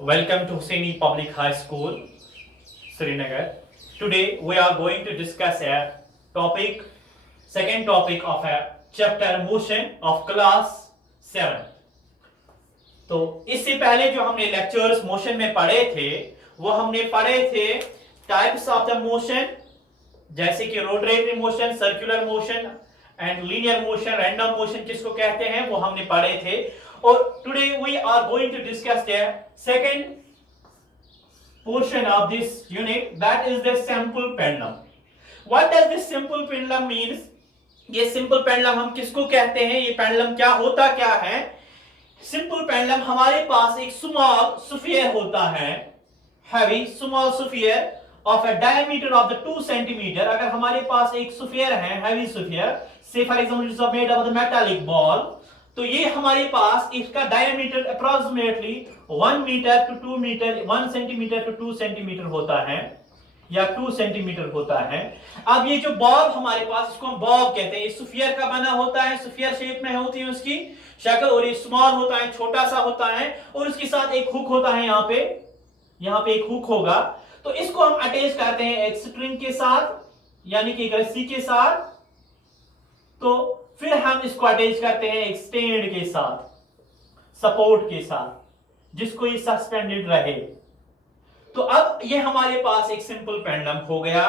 Welcome to Hussaini Public High School, Srinagar. Today we are going to discuss a topic, second topic of a chapter motion of class 7. तो इससे पहले जो हमने lectures motion में पढ़े थे वो हमने पढ़े थे टाइप्स ऑफ द मोशन, जैसे कि rotary motion, circular motion and linear motion, random motion किसको कहते हैं वो हमने पढ़े थे. और today we are going to discuss the second portion of this unit, that is the simple pendulum. What does this simple pendulum means? ये simple pendulum हम किसको कहते हैं, ये pendulum क्या होता क्या है? Simple pendulum हमारे पास एक small sphere होता है, heavy small sphere of a diameter of the 2 centimeter. अगर हमारे पास एक sphere है, heavy sphere, say for example it's made of the metallic ball, तो ये हमारे पास इसका diameter approximately 1 metre to 2 metre, 1 centimetre to 2 centimetre होता है या 2 सेंटीमीटर होता है. अब ये जो बॉब हमारे पास, इसको हम बॉब कहते हैं, ये स्फीयर का बना होता है, स्फीयर शेप में होती है उसकी शक्ल, और ये स्मॉल होता है, छोटा सा होता है, और उसके साथ एक हुक होता है. यहाँ पे एक हुक होगा. तो इसको हम अटैच करते हैं एक स्ट्रिंग के साथ, यानी कि एक रस्सी के साथ. तो फिर हम इसको अटैच करते हैं एक स्टैंड के साथ, सपोर्ट के साथ, जिसको ये सस्पेंडेड रहे. तो अब ये हमारे पास एक सिंपल पेंडुलम हो गया.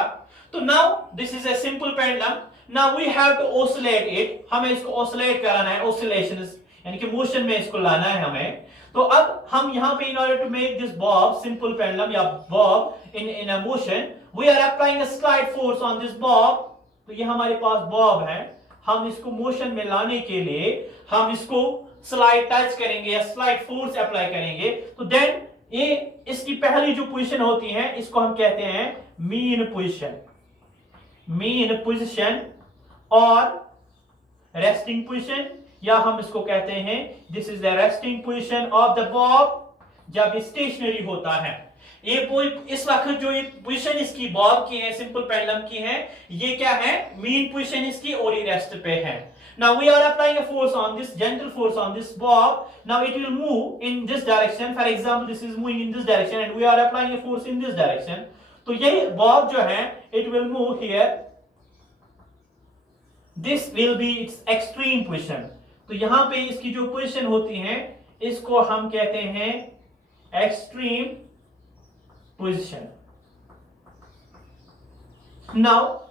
तो now this is a simple pendulum. Now we have to oscillate it. हमें इसको ऑसिलेट कराना है, ऑसिलेशंस यानी कि मोशन में इसको लाना है हमें. तो अब हम यहां पे in order to make this bob simple pendulum या bob in a motion, we are applying a slide force on this bob. तो ये हमारे पास बॉब है, हम इसको मोशन में लाने के लिए हम इसको स्लाइड टच करेंगे या स्लाइड फोर्स अप्लाई करेंगे. तो देन ये इसकी पहली जो पोजीशन होती है इसको हम कहते हैं मीन पोजीशन, मीन पोजीशन और रेस्टिंग पोजीशन, या हम इसको कहते हैं this is the resting position of the Bob जब ये स्टेशनरी होता है. ये इस वक्त जो ये पोजीशन इसकी बॉब की है, सिंपल पेंडुलम की है, ये क्या है, मीन पोजीशन इसकी, और ये रेस्ट पे है. Now we are applying a force on this, gentle force on this bob. Now it will move in this direction. For example, this is moving in this direction and we are applying a force in this direction. तो यही bob जो है, it will move here. This will be its extreme position. तो यहाँ पे इसकी जो position होती है इसको हम कहते हैं extreme position. Now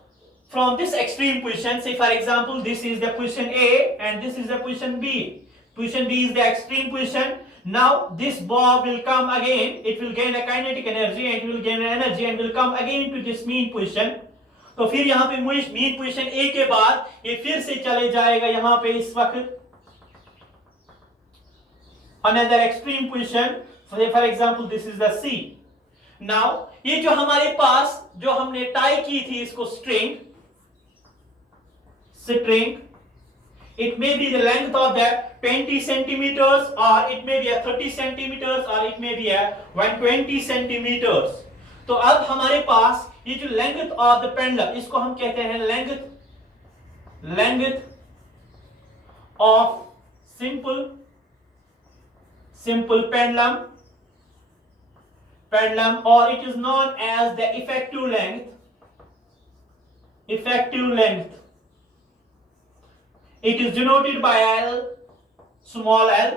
from this extreme position, say for example this is the position A and this is the position B. Position B is the extreme position. Now this bob will come again, it will gain a kinetic energy and it will gain an energy and will come again to this mean position. तो फिर यहाँ पे mean position A के बाद ये फिर से चले जाएगा यहाँ पे इस वक्त another extreme position. For example this is the C. Now ये जो हमारे पास जो हमने टाई की थी इसको string, it may be the length of the 20 centimeters or it may be a 30 centimeters or it may be a 120 centimeters. तो अब हमारे पास ये जो length of the pendulum, इसको हम कहते हैं length of simple pendulum, or it is known as the effective length. It is denoted by L, small l.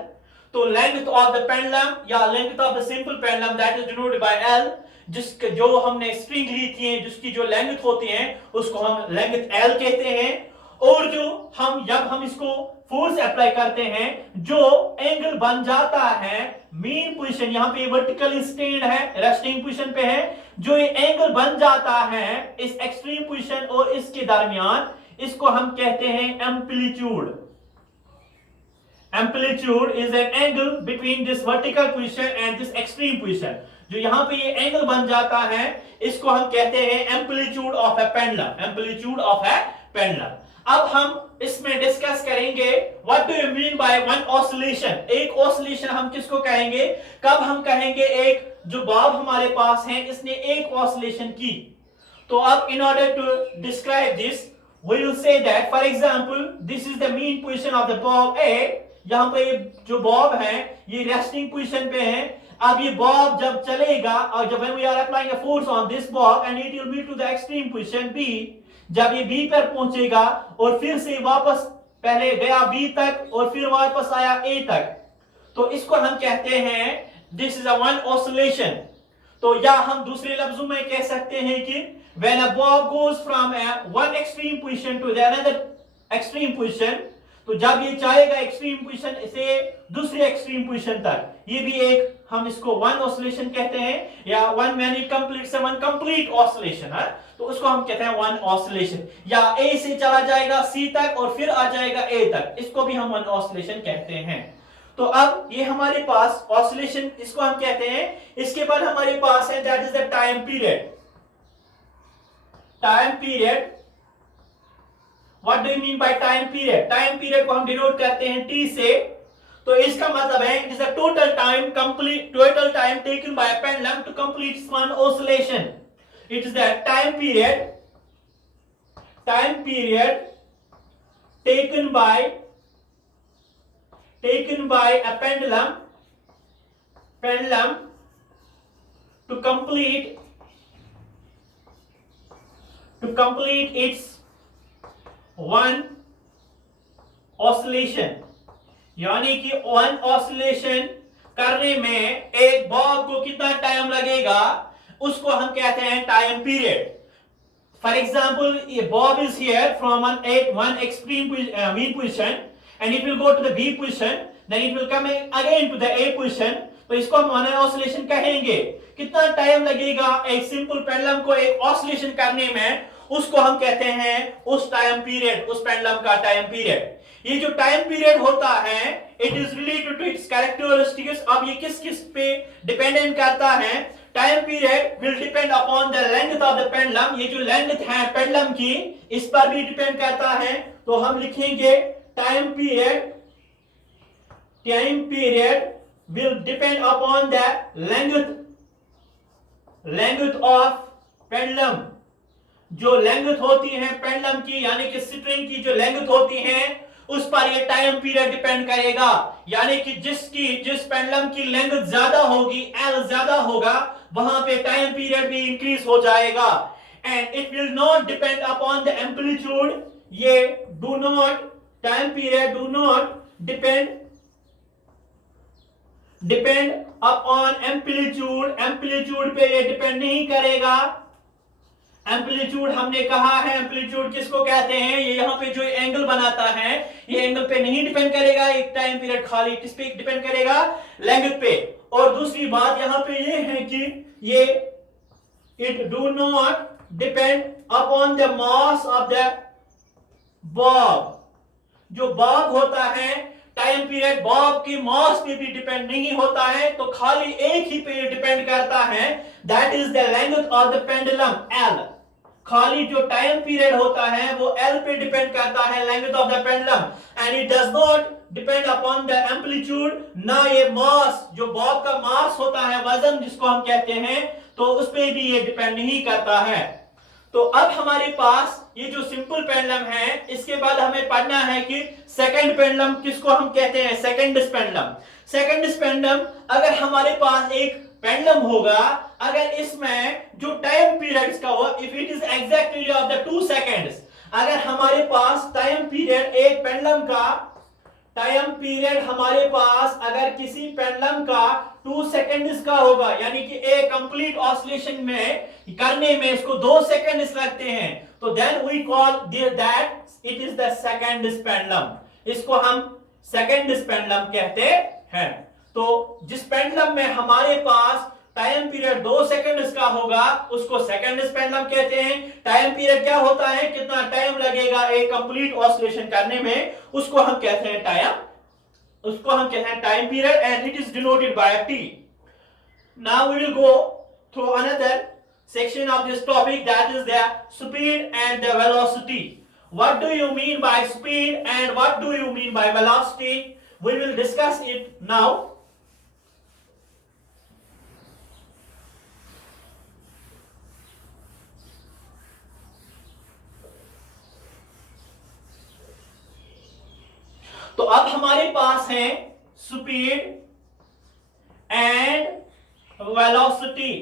तो length of the pendulum या length of the simple pendulum that is denoted by L, जिसके जो हमने string ली थी जिसकी जो length होती है उसको हम लेंथ L कहते हैं. और जो हम जब हम इसको फोर्स अप्लाई करते हैं जो एंगल बन जाता है मीन पोजीशन, यहाँ पे वर्टिकल स्टैंड है, रेस्टिंग पोजीशन पे है, जो ये एंगल बन जाता है इस एक्सट्रीम पोजीशन और इसके दरमियान, इसको हम कहते हैं amplitude. Amplitude is an angle between this vertical position and this extreme position. जो यहाँ पे ये एंगल बन जाता है इसको हम कहते हैं amplitude of a pendulum, amplitude of a pendulum. अब हम इसमें डिस्कस करेंगे what do you mean by one oscillation. एक ऑसिलेशन हम किसको कहेंगे, कब हम कहेंगे एक जो बॉब हमारे पास है इसने एक ऑसिलेशन की. तो अब in order to describe this we will say that for example this is the mean position of the bob A. यहाँ पे जो बॉब है ये रेस्टिंग पोजीशन पे है. अब ये बॉब जब चलेगा और जब we are applying a force on this bob and it will move to the extreme position B, जब ये बी पर पहुंचेगा और फिर से वापस पहले गया बी तक और फिर वापस आया ए तक, तो इसको हम कहते हैं this is a one oscillation. तो या हम दूसरे लफ्जों में कह सकते हैं कि when a bob goes from one extreme position to the another extreme position, तो जब ये जाएगा एक्सट्रीम पोजीशन से दूसरे एक्सट्रीम पोजीशन तक, ये भी एक हम इसको वन ऑसिलेशन कहते हैं, या one when it completes one complete oscillation है, तो उसको हम कहते हैं वन ऑसिलेशन। या ए से चला जाएगा सी तक और फिर आ जाएगा ए तक, इसको भी हम वन ऑसिलेशन कहते हैं। तो अब ये हमारे पास ऑसिलेशन इसको हम कहते हैं। इसके बाद हमारे पास है that is the time period. Time period, what do you mean by time period? Time period को हम डिनोट करते हैं टी से। तो इसका मतलब है it is the total time taken by a pendulum to complete one oscillation. It is the time period taken by a pendulum to complete its one oscillation। यानी कि वन ऑसिलेशन करने में एक बॉब को कितना टाइम लगेगा, उसको हम कहते हैं टाइम पीरियड। फॉर एग्जाम्पल, ये Bob is here from one extreme V position and it will go to the B position, then it will come again to the A position, तो इसको हम वन ऑसिलेशन कहेंगे। कितना time लगेगा एक simple pendulum को एक ऑसिलेशन करने में, उसको हम कहते हैं उस टाइम पीरियड, उस पेंडुलम का टाइम पीरियड। ये जो टाइम पीरियड होता है it is related to its characteristics. अब ये किस किस पे डिपेंडेंट करता है? Time period will depend upon the length of the pendulum. ये जो लेंथ है पेंडुलम की, इस पर भी डिपेंड करता है। तो हम लिखेंगे time period will depend upon the length of pendulum। जो लेंथ होती है पेंडुलम की, यानी कि स्ट्रिंग की जो लेंथ होती है, उस पर ये टाइम पीरियड डिपेंड करेगा। यानी कि जिस पेंडुलम की लेंथ ज्यादा होगी, एल ज्यादा होगा, वहां पे टाइम पीरियड भी इंक्रीज हो जाएगा। And it will not depend upon the amplitude. ये time period do not depend upon amplitude. Amplitude पे ये डिपेंड नहीं करेगा। एम्पलीट्यूड हमने कहा है, एम्पलीट्यूड किसको कहते हैं? ये यहाँ पे जो एंगल बनाता है, ये एंगल पे नहीं डिपेंड करेगा। एक टाइम पीरियड खाली किस पे डिपेंड करेगा? लेंथ पे। और दूसरी बात यहाँ पे ये है कि ये it do not depend upon the mass of the Bob. जो बॉब होता है, टाइम पीरियड बॉब की मास पे भी डिपेंड नहीं होता है, तो खाली एक ही पे डिपेंड करता है, that is the length of the pendulum, L. खाली जो टाइम पीरियड होता है वो एल पे डिपेंड करता है, length of the pendulum, and it does not depend upon the amplitude. ना ये मास, जो बॉब का मास होता है, वजन जिसको हम कहते हैं, तो उस पे भी ये डिपेंड नहीं करता है। तो अब हमारे पास ये जो सिंपल पेंडुलम है, इसके बाद हमें पढ़ना है कि सेकंड पेंडुलम किसको हम कहते हैं? Second pendulum. सेकंड पेंडुलम, अगर हमारे पास एक पेंडुलम होगा, अगर इसमें जो टाइम पीरियड का हो, if it is exactly of the 2 seconds, अगर हमारे पास टाइम पीरियड एक पेंडुलम का टाइम पीरियड हमारे पास अगर किसी पेंडुलम का 2 सेकंड्स का होगा, यानी कि एक कंप्लीट ऑसिलेशन में करने में इसको 2 सेकंड्स लगते हैं, तो then we call that it is the second pendulum. इसको हम सेकंड पेंडुलम कहते हैं। तो जिस पेंडुलम में हमारे पास टाइम पीरियड 2 सेकंड्स का होगा, उसको सेकंड पेंडुलम कहते हैं। टाइम पीरियड क्या होता है? कितना टाइम लगेगा एक कंप्लीट ऑसिलेशन करने में, उसको हम कहते हैं time period, and it is denoted by T. Now we will go through another section of this topic, that is the speed and the velocity. What do you mean by speed and what do you mean by velocity? We will discuss it now. तो अब हमारे पास है speed and velocity.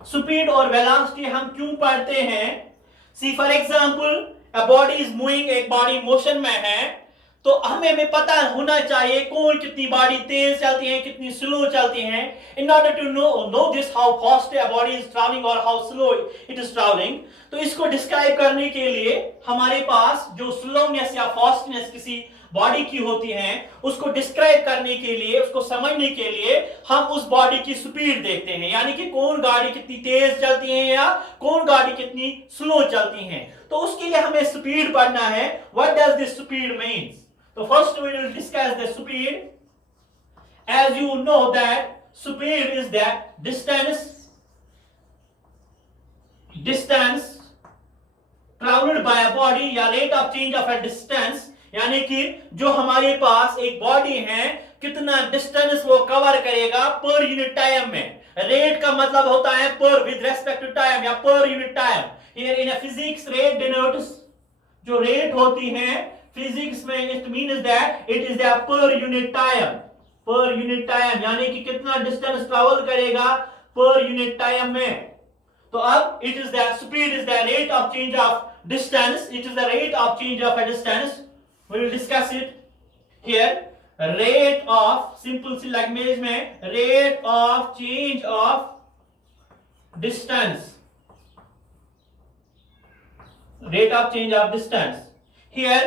Speed और velocity हम क्यों पढ़ते हैं? See for example a body is moving, एक बॉडी मोशन में है, तो हमें पता होना चाहिए कौन कितनी बॉडी तेज चलती है, कितनी स्लो चलती है। In order to know this how fast a body is travelling और how slow it is travelling, तो इसको डिस्क्राइब करने के लिए हमारे पास जो स्लोनेस या फास्टनेस किसी बॉडी की होती है, उसको डिस्क्राइब करने के लिए, उसको समझने के लिए हम उस बॉडी की स्पीड देखते हैं, यानी कि कौन गाड़ी कितनी तेज चलती है या कौन गाड़ी कितनी स्लो चलती है। तो उसके लिए हमें स्पीड पढ़ना है। What does this speed means? तो first we will discuss the speed. As you know that speed is the distance travelled by a body या rate of change of a distance, यानी कि जो हमारे पास एक बॉडी है कितना डिस्टेंस वो कवर करेगा पर यूनिट टाइम में। रेट का मतलब होता है पर विद रेस्पेक्ट टू टाइम या per unit time. Here in physics rate denotes, जो रेट होती है फिजिक्स में, it means that it is the per unit time, per unit time, यानी कि कितना डिस्टेंस ट्रैवल करेगा पर यूनिट टाइम में। तो अब it is the speed is the rate of change of distance, it is the rate of change of a distance. We will discuss it here. Rate of, simple सी language में, rate of change of distance, rate of change of distance. Here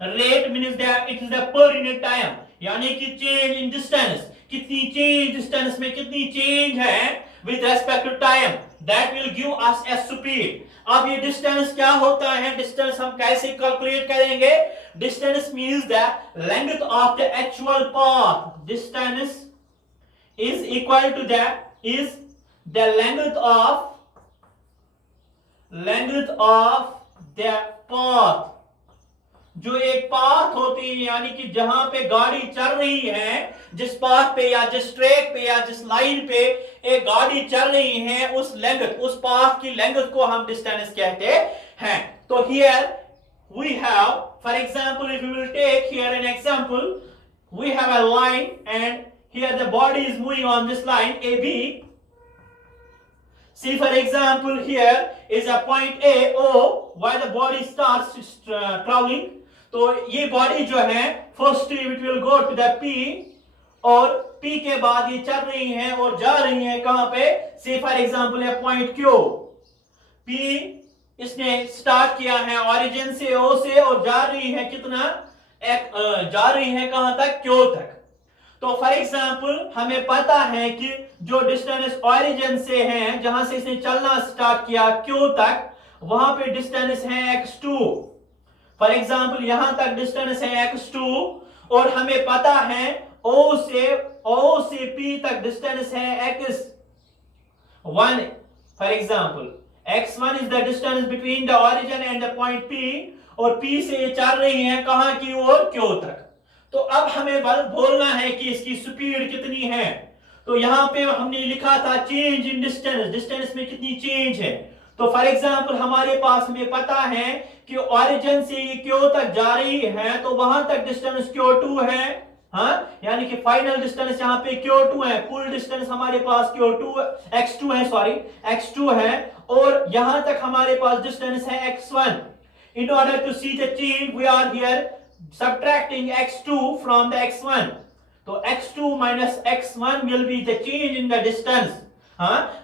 rate means that it is the per unit time, यानी कि change in distance, कितनी change distance में कितनी change है with respect to time, that will give us a speed. अब ये distance क्या होता है? डिस्टेंस हम कैसे कैलकुलेट करेंगे? Distance means the length of the actual path. Distance is equal to the length of the path. जो एक पाथ होती है, यानी कि जहां पे गाड़ी चल रही है, जिस पाथ पे या जिस ट्रैक पे या जिस लाइन पे एक गाड़ी चल रही है, उस लेंथ, उस पाथ की लेंथ को हम डिस्टेंस कहते हैं। तो here we have, for example if we will take here an example, we have a line and here the body is moving on this line AB. See for example here is a point A O where the body starts traveling. तो ये body जो है first it will go to the P, और P के बाद ये चल रही है और जा रही है कहां पे? से फॉर एग्जांपल है पॉइंट Q. P इसने स्टार्ट किया है ओरिजिन से O से और जा रही है कितना? जा रही है कहां तक? Q तक। तो फॉर एग्जांपल हमें पता है कि जो डिस्टेंस ओरिजिन से है, जहां से इसने चलना स्टार्ट किया Q तक, वहां पे डिस्टेंस है x2। फॉर एग्जांपल यहां तक डिस्टेंस है x2, और हमें पता है O से P तक डिस्टेंस है x1। For example x1 is the distance between the origin and the point P, और P से चल रही है कहां की ओर? Q तक। तो अब हमें बोलना है कि इसकी स्पीड कितनी है। तो यहां पे हमने लिखा था चेंज इन डिस्टेंस, डिस्टेंस में कितनी चेंज है। तो फॉर एग्जांपल हमारे पास हमें पता है कि ओरिजिन से ये Q तक जा रही है, तो वहां तक डिस्टेंस Q2 है, हाँ, यानी कि फाइनल डिस्टेंस यहाँ पे Q2 है, कुल डिस्टेंस हमारे पास x2 है, सॉरी x2 है, और यहां तक हमारे पास डिस्टेंस है x1। In order to see the change we are here subtracting x2 from the x1. So x2 minus x1 will be the change in the distance.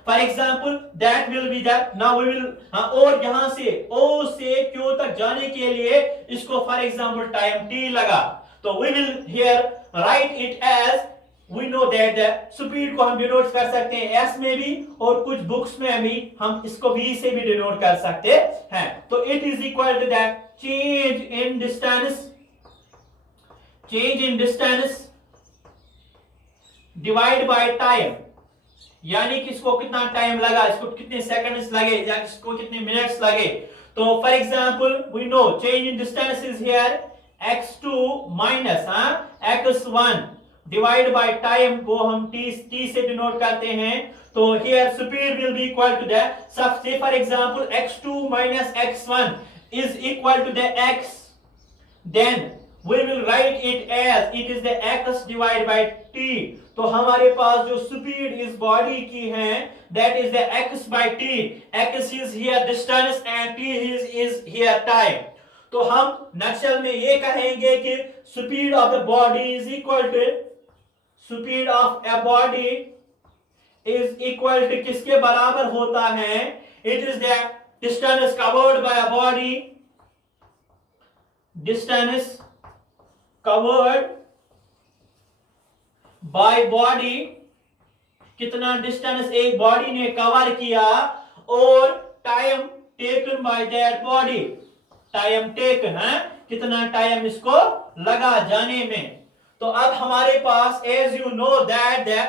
For example, that will be that. Now we will और यहाँ से O से Q तक जाने के लिए इसको for example time t लगा, तो we will here write it as, we know that the speed को हम डिनोट कर सकते हैं s में भी, और कुछ बुक्स में भी हम इसको v से भी डिनोट कर सकते हैं। तो it is equal to that change in distance, change in distance divide by time, यानी कि इसको कितना टाइम लगा, इसको कितने सेकंड्स लगे या इसको कितने मिनट्स लगे। तो for example we know change in distance is here x2 minus x1 divide by time को हम t से डिनोट करते हैं। तो here speed will be equal to the, से for example x2 minus x1 is equal to the x, then we will write it as it is the x divided by t. तो हमारे पास जो speed इस body की है that is the x by t. x is here distance and t is here time. तो हम नक्शल में ये कहेंगे कि speed of the body is equal to speed of a body is equal to किसके बराबर होता है? It is the distance covered by a body, distance covered by body, कितना डिस्टेंस एक बॉडी ने कवर किया, और time taken by that body, time taken है कितना टाइम इसको लगा जाने में. तो अब हमारे पास as you know that the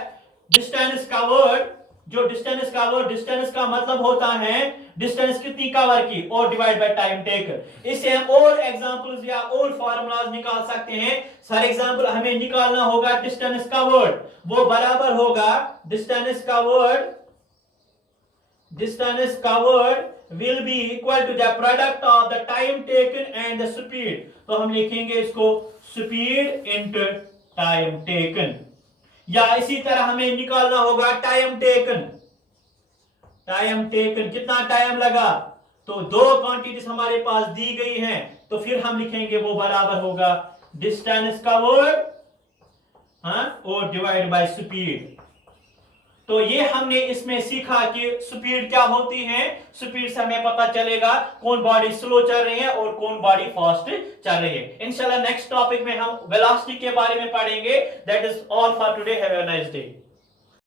distance covered, जो डिस्टेंस कवर्ड, डिस्टेंस का मतलब होता है डिस्टेंस कितनी कवर की और डिवाइड बाय टाइम टेकन. इससे हम और एग्जांपल्स या और फार्मूलाज निकाल सकते हैं. फॉर एग्जांपल हमें निकालना होगा डिस्टेंस कवर्ड, वो बराबर होगा distance covered will be equal to the product of the time taken and the speed. तो हम लिखेंगे इसको speed into time taken. या इसी तरह हमें निकालना होगा टाइम टेकन. टाइम टेकन कितना टाइम लगा, तो दो क्वांटिटीज हमारे पास दी गई हैं, तो फिर हम लिखेंगे वो बराबर होगा डिस्टेंस कवर्ड और डिवाइड बाय स्पीड. तो ये हमने इसमें सीखा कि स्पीड क्या होती है. स्पीड से हमें पता चलेगा कौन बॉडी स्लो चल रही है और कौन बॉडी फास्ट चल रही है. इंशाल्लाह नेक्स्ट टॉपिक में हम वेलोसिटी के बारे में पढ़ेंगे. That is all for today. Have a nice day.